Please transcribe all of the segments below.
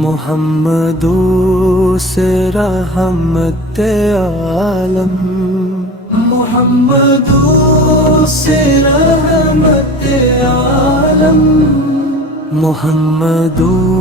محمدو سے رحمت عالم، محمدو سے رحمت عالم، محمدور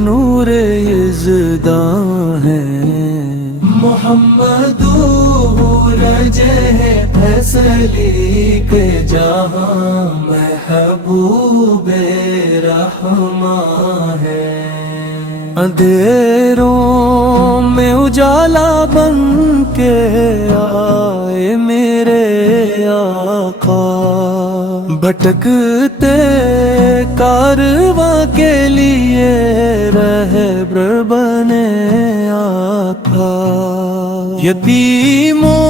نور یزداں ہے، محمدور جہ فیصلی کے جہاں محبوب رحماں ہے۔ اندھیروں میں اجالا بن کے آئے میرے آقا، بھٹکتے کارواں کے لیے رہبر بنے آقا، یتیموں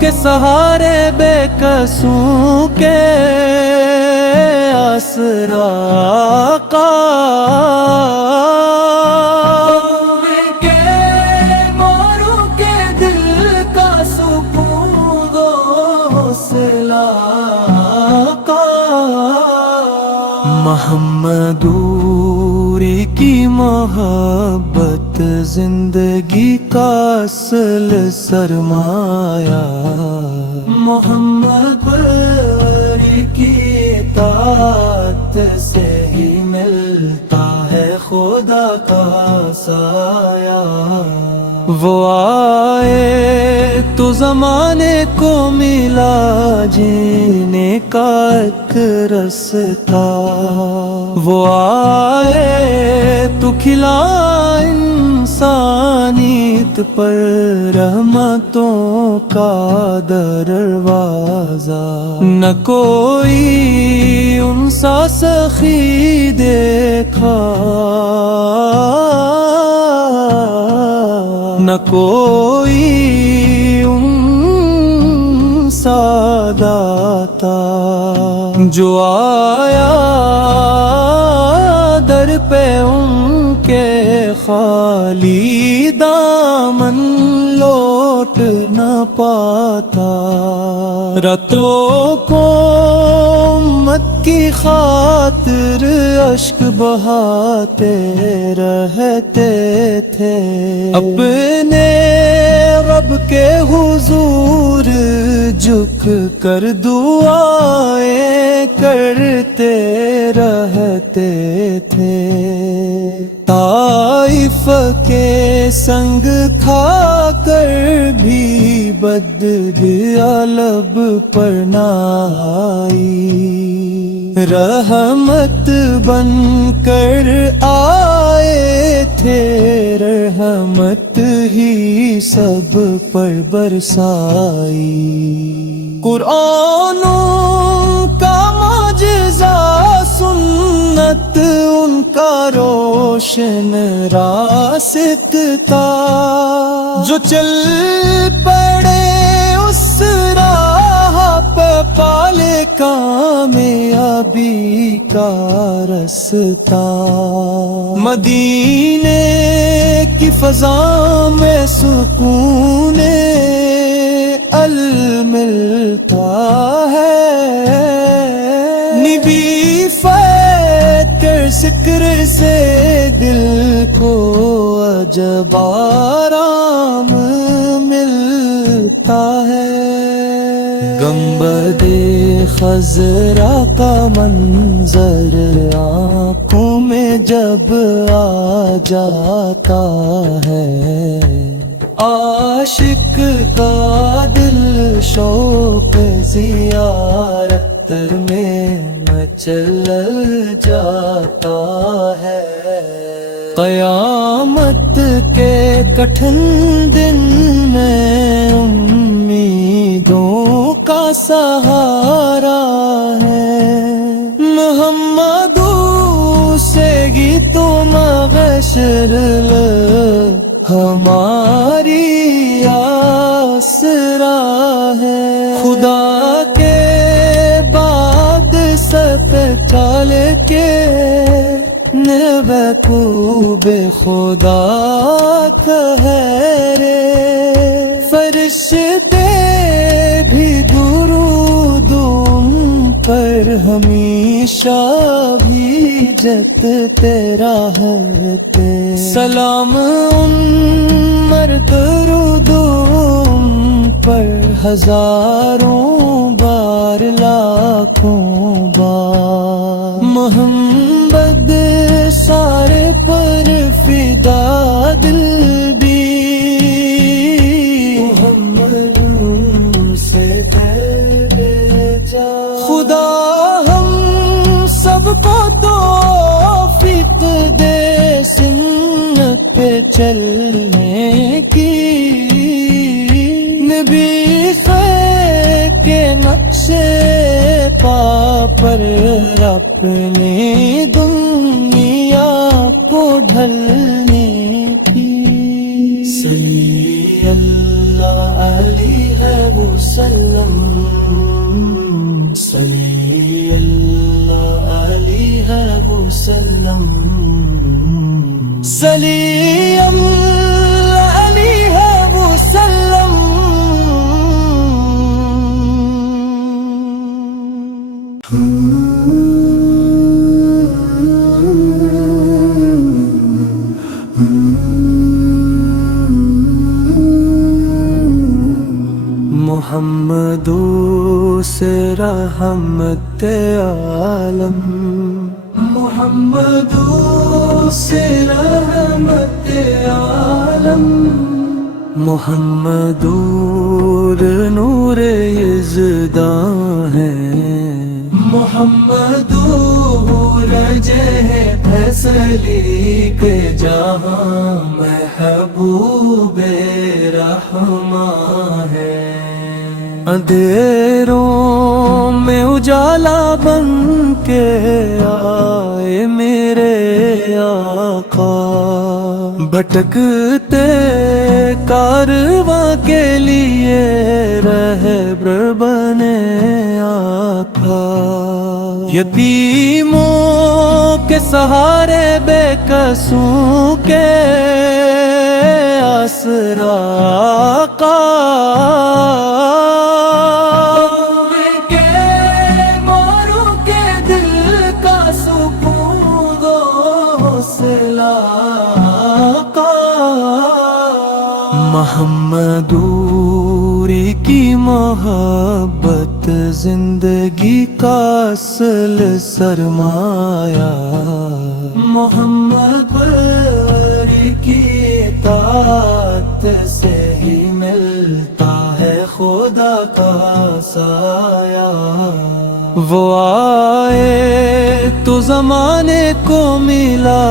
کے سہارے بے کسوں کے آسرا آقا، محمدوری کی محبت زندگی کا اصل سرمایہ، محمد کی اطاعت سے ہی ملتا ہے خدا کا سایہ، وہ آئے تو زمانے کو ملا جینے کا ایک رستہ، وہ آئے تو کھلا انسانیت پر رحمتوں کا دروازہ، نہ کوئی ان سا سخی دیکھا، نہ کوئی ان ساداتا، جو آیا در پہ ان کے خالی دامن لوٹ نہ پاتا، راتوں کو امت کی خاطر اشک بہاتے رہتے تھے، اپنے رب کے حضور جھک کر دعائیں کرتے رہتے تھے، طائف کے سنگ کھا کر بھی بددعا لب پر نہ آئی، رحمت بن کر آئے تھے، رحمت ہی سب پر برسائی، قرآنوں کا معجزہ سنت ان کا روشن راستہ، جو چل پڑے اس راہ پہ پالے کامیابی کا رستہ، مدینے کی فضا میں سکون ملتا ہے، نبی فاتر ذکر سے دل کو عجب آرام ملتا ہے، گنبد خضرا کا منظر آنکھوں میں جب آ جاتا ہے، عاشق کا دل شوق زیارت میں مچل جاتا ہے، قیامت کے کٹھن دن میں امیدوں کا سہارا ہے، محمد سے گیتوں مغشر ہماری آسرا ہے، خدا کے بعد سب چال کے نبے کو بے خدا ٹھہرے، فرشتے بھی درود ان پر ہمیشہ بھیجتے رہتے، سلام ان درود ان پر ہزاروں بار لاکھوں بار، محمد سارے پر فدا دل بھی، محمد سے تیرے جا، خدا ہم سب کو توفیق دے سنت پہ چلنے کی، نبی خیر کے نقشے پا پر اپنی دنیا کو ڈھلنے کی، صلی اللہ علیہ وسلم، صلی اللہ علیہ وسلم، صلی اللہ علیہ وسلم۔ محمد سے رحمت عالم، محمد سے رحمت عالم، محمد نور یزداں ہے، محمد رجے فیصلی کے جہاں، محبوب رحماں ہے، اندھیروں میں اجالا بن کے آئے میرے آقا، بھٹکتے کارواں کے لیے رہبر بنے آقا، یتیموں کے سہارے بے کسوں کے آسرا آقا، محمدوری کی محبت زندگی کا اصل سرمایہ، محمد کی اطاعت سے ہی ملتا ہے خدا کا سایہ، وہ آئے تو زمانے کو ملا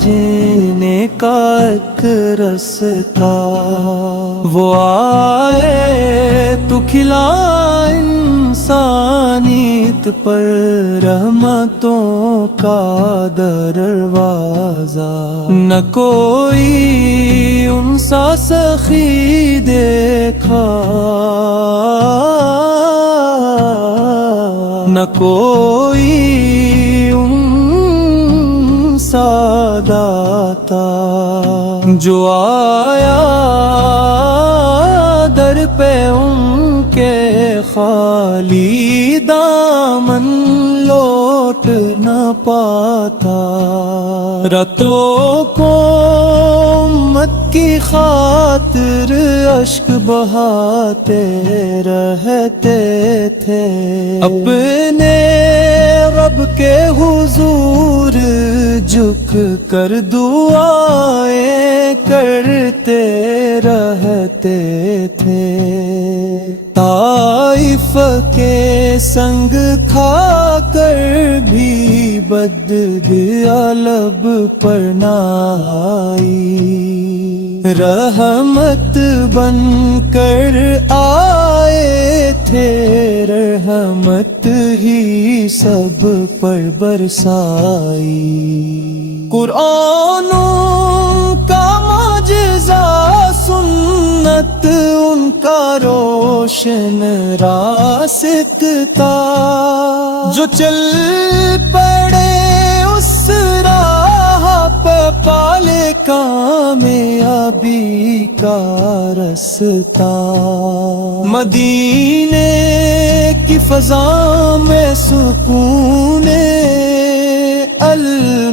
جینے کا ایک رستہ، وہ آئے تو کھلا انسانیت پر رحمتوں کا دروازہ، نہ کوئی ان سا سخی دیکھا، نہ کوئی ان سا داتا، جو آیا در پہ ان کے خالی دامن لوٹ نہ پاتا، راتوں کو امت کی خاطر اشک بہاتے رہتے تھے، اپنے رب کے حضور جھک کر دعائیں کرتے رہتے تھے، طائف کے سنگ کھا کر بھی بد دیا لب پر نہ آئی، رحمت بن کر آئے تھے، رحمت ہی سب پر برسائی، قرآن کا معجزہ سنت ان کا روشن راستہ، جو چل پڑے اس راہ پہ پالے کا کامیابی کا رستہ، مدینے کی فضا میں سکون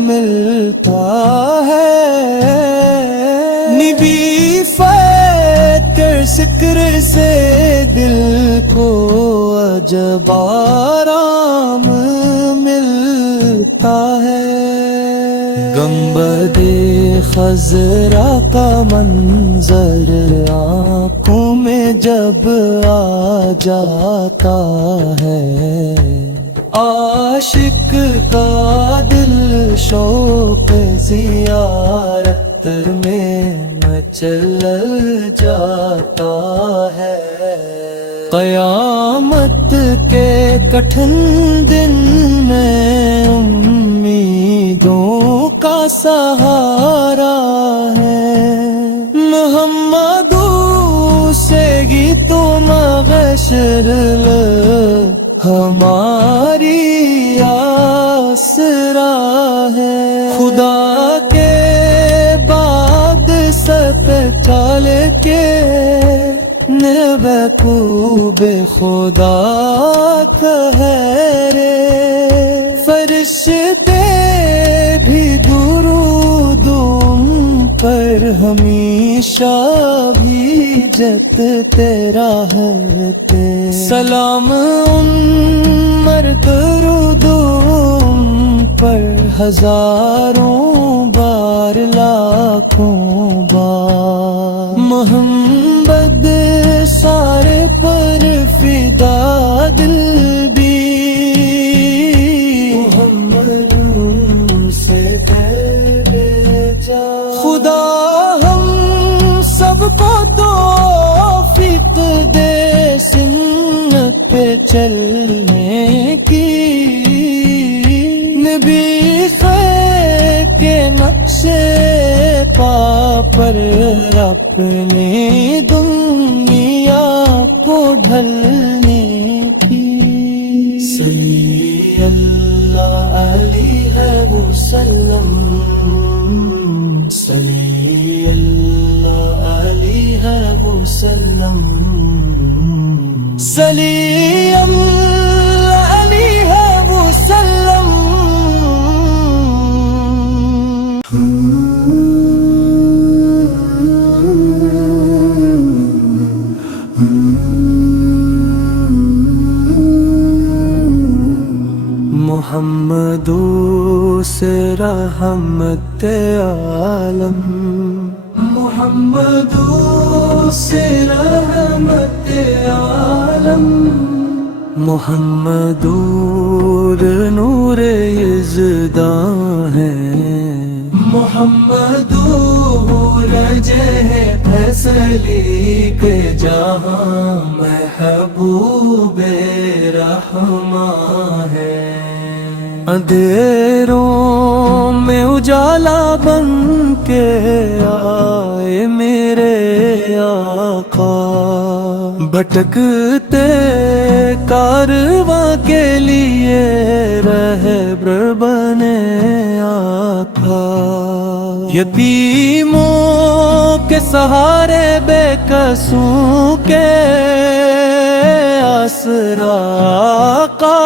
ملتا ہے، نبی فکر ذکر سے دل کو عجب آرام ملتا ہے۔ گنبد خضرا کا منظر آنکھوں میں جب آ جاتا ہے، عاشق کا دل شوق زیارت میں مچل جاتا ہے۔ قیامت کے کٹھن دن میں امیدوں کا سہارا ہے، محمد سے گیتوں مغشر ہماری آسرا ہے۔ خدا کے بعد سب چال کے محبوب خدا کہرے، فرشتے بھی درود ان پر ہمیشہ بھیجتے رہتے، سلام ان درود ان پر ہزاروں بار لاکھوں بار، محمد سارے پر فدا دل بھی، محمد سے تیرے جا، خدا ہم سب کو توفیق دے سنت پہ چلنے کی، نبی خیر کے نقشے پا پر اپنی دنیا کو ڈھلنے کی، صلی اللہ علیہ وسلم، صلی اللہ علیہ وسلم، صلی اللہ علیہ وسلم۔ محمد سے رحمت عالم، محمد سے رحمت عالم، محمد نور یزداں ہے، محمد رجہ فیصلی کے جہاں محبوب رحماں ہے، اندھیروں میں اجالا بن کے آئے میرے آقا، بھٹکتے کارواں کے لیے رہبر بنے آقا، یتیموں کے سہارے بے کسوں کے آسرا آقا،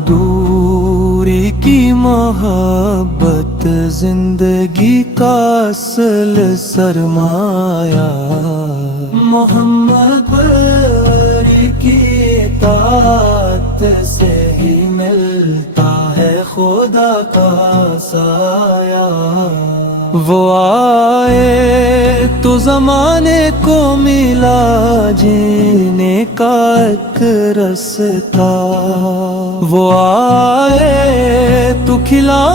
محمدوری کی محبت زندگی کا اصل سرمایہ، محمد کی اطاعت سے ہی ملتا ہے خدا کا سایہ، وہ آئے تو زمانے کو ملا جینے کا ایک رستہ، وہ آئے تو کھلا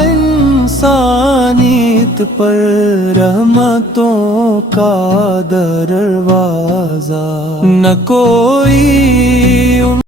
انسانیت پر رحمتوں کا دروازہ، نہ کوئی